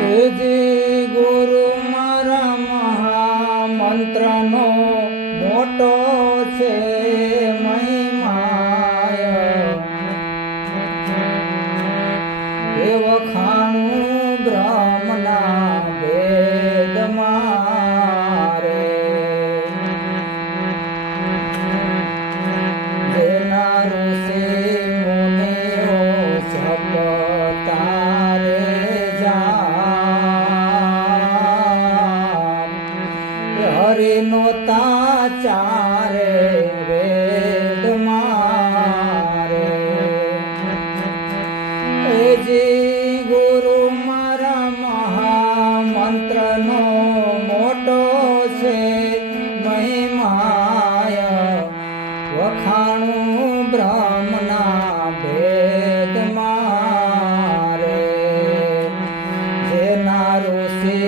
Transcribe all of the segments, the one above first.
એજી ગુરુ મારા મહામંત્રનો મોટો છે મહિમાય, એ વખાણું બ્રહ્મના વેદમાં રે, જેના ઋષિ મુનિઓ જપતા રે હરિનો તાચારે વેદમાં રે, એજી ગુરુ મારા મહામંત્રનો મોટો છે મહિમાય, વખાણું બ્રહ્મના વેદમાં રે, જેના ઋષિ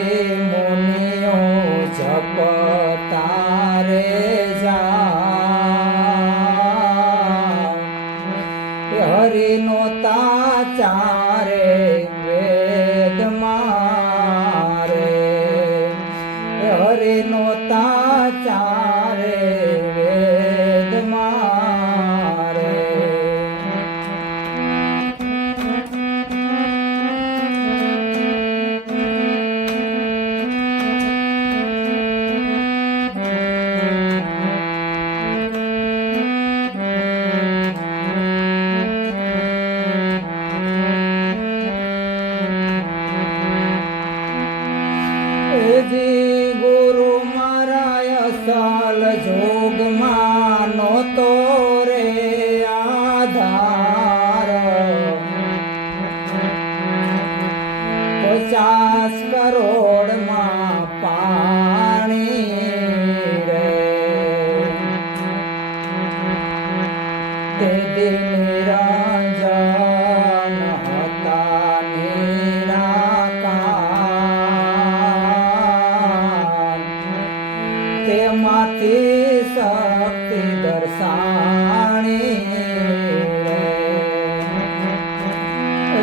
મુનિઓ જપતા રે હરિનો તાચારે વેદમાં રે, હરિનો તાચારે વેદમાં રે. એજી ગુરુ મારા અસલ જોગમાં નહોતો રે આધાર, 50 કરોડમાં પાણી રે, તે નિરંજન હતા નિરાકાર, તેમાંથી શક્તિ દર્શાણી રે,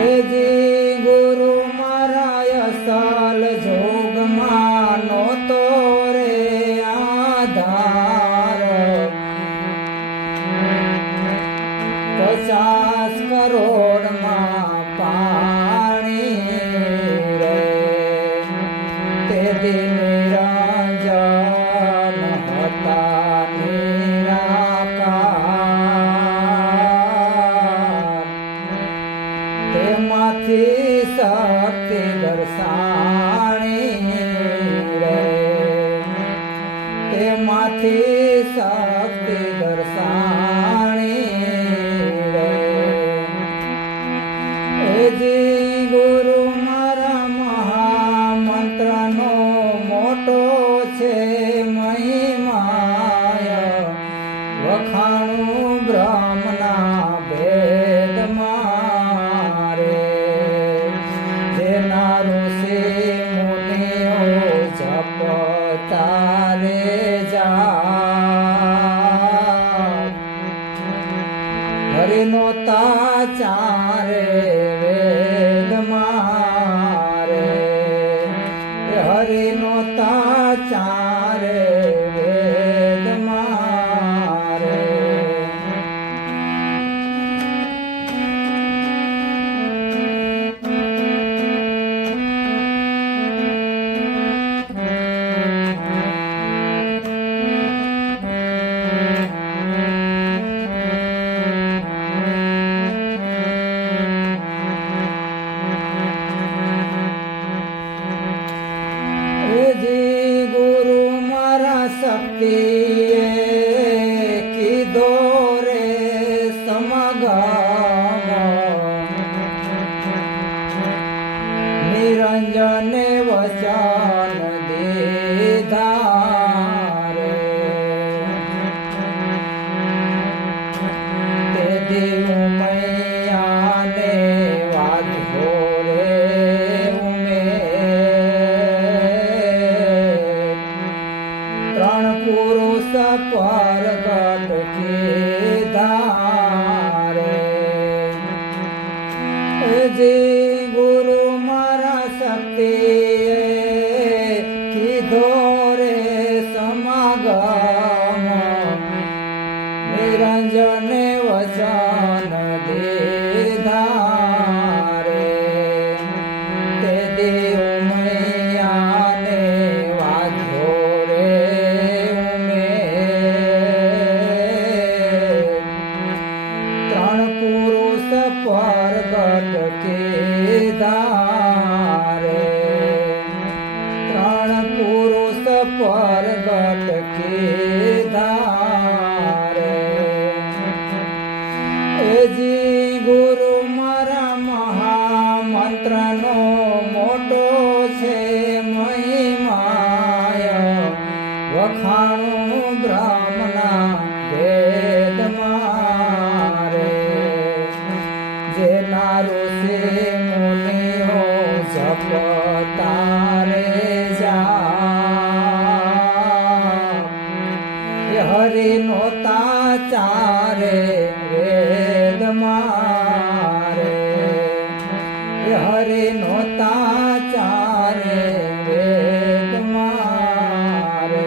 એજી ગુરુ મારા અસલ જોગમાં નહોતો રે આધાર, 50 કરોડમાં પાણી રે, તે નિરંજન હતા નિરાકાર, તેમાંથી શક્તિ દર્શાણી રે, તેમાંથી શક્તિ દર્શાણી રે, એજી ગુરુ મારા મહામંત્રનો મોટો છે મહિમાય, વખાણું બ્રહ્મના વેદમાં રે, જેના ઋષિ મુનિઓ જપતા રે હરિનો તાચારે વેદમાં રે, હરિનો તાચારે વેદમાં રે. એજી ગુરુ મારા શક્તિએ કીધો રે સમગમ, નિરંજને વચન દીધા રે, તેથી ઉમૈયાને વાંધો રે ત્રણ પુરુષ પરગટ કીધા રે, જે ગુરુ મારા શક્તિ મંત્રનો મોટો છે મહિમાય વખાણું બ્રહ્મના વેદમાં રે જેના ઋષિ મુનિઓ જપતા રે જા હરિનો તાચારે વેદમાં રે હરિનો તાચારે વેદમાં રે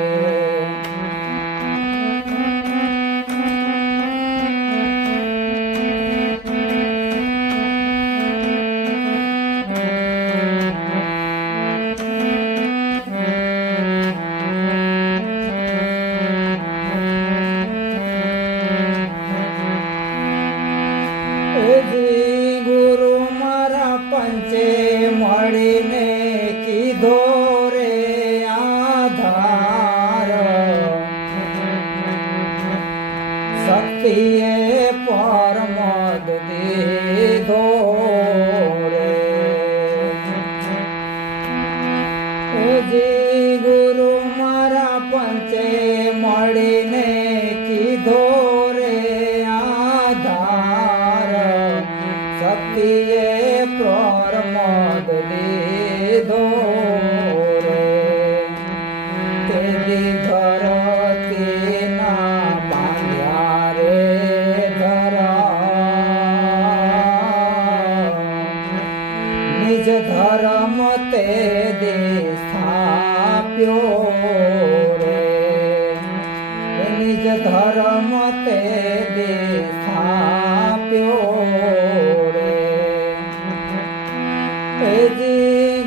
ગુરુ મારા પંચે મળીને કીધો રે આધાર શક્તિએ પરમદ દીધો રે ગુરુ મારા પંચે મળીને કીધો રે આધાર શક્તિએ પ્રમદ દીધો રે તેદી ધરતીના બાંધ્યા રે નિજ ધર્મ તે સ્થાપ્યો રે નિજ ધર્મ તે સ્થાપ્યો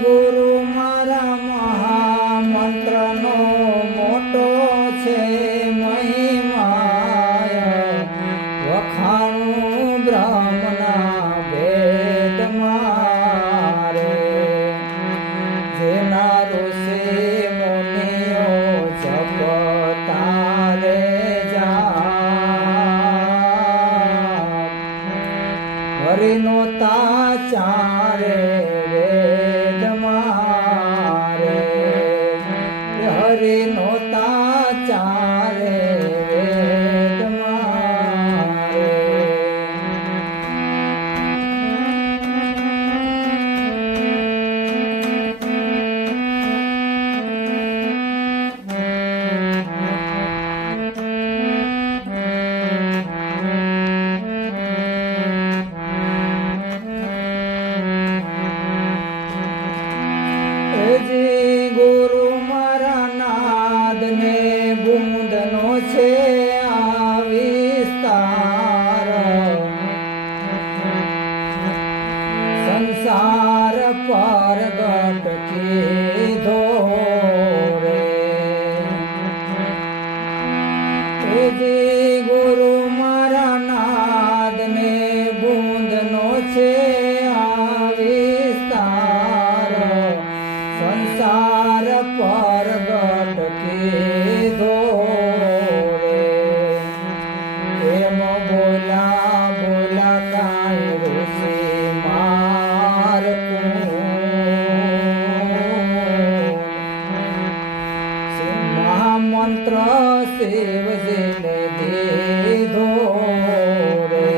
ગુરુ મારા મહામંત્રનો મોટો છે મહિમાય વખાણું બ્રહ્મના વેદમાં રે જેના ઋષિ મુનિઓ જપતા રે જા હરિનો તાચારે હરિનો તાચારે વેદમાં રે ગુરુ મારા નાદને બુંદનો છે આ વિસ્તાર સંસાર પરગટ કીધો રે ગુરુ મારા નાદને બુંદનો છે આ વિસ્તાર સંસાર પરગટ કીધો રે એમ બોલા બોલા કાંઈ ઋષિ મારકું મહામંત્ર શિવજીને દીધો રે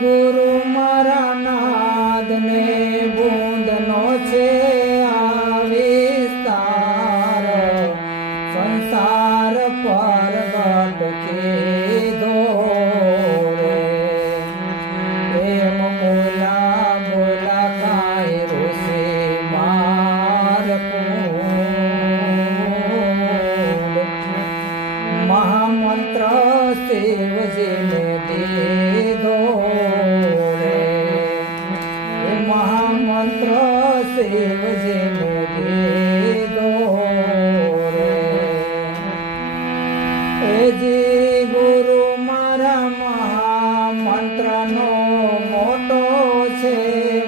ગુરુ મારા નાદને બુંદનો છે આ વિસ્તાર સંસાર પરગટ કીધો રે એમ બોલા બોલા કાંઈ ઋષિ મારકું મહામંત્ર શિવજીને દીધો રે મહામંત્ર શિવજીને દીધો રે ગુરુ મારા મહામંત્રનો મોટો છે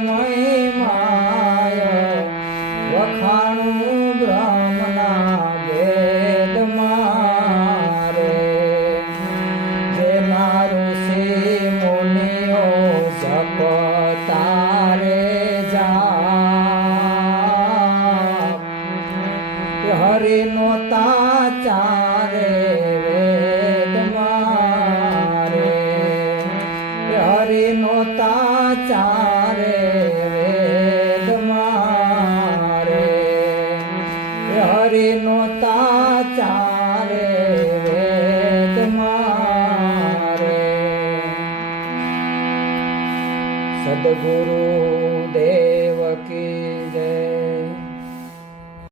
મહિમાય વખાણું બ્રહ્મના વેદમાં રે જેના ઋષિ મુનિઓ જપ તારે જાપ હરિનો તાચારે વેદ મારે હરિનો તાચારે વેદ મારે હરિનો તાચારે વેદ મારે સદગુરુ દેવ કી જય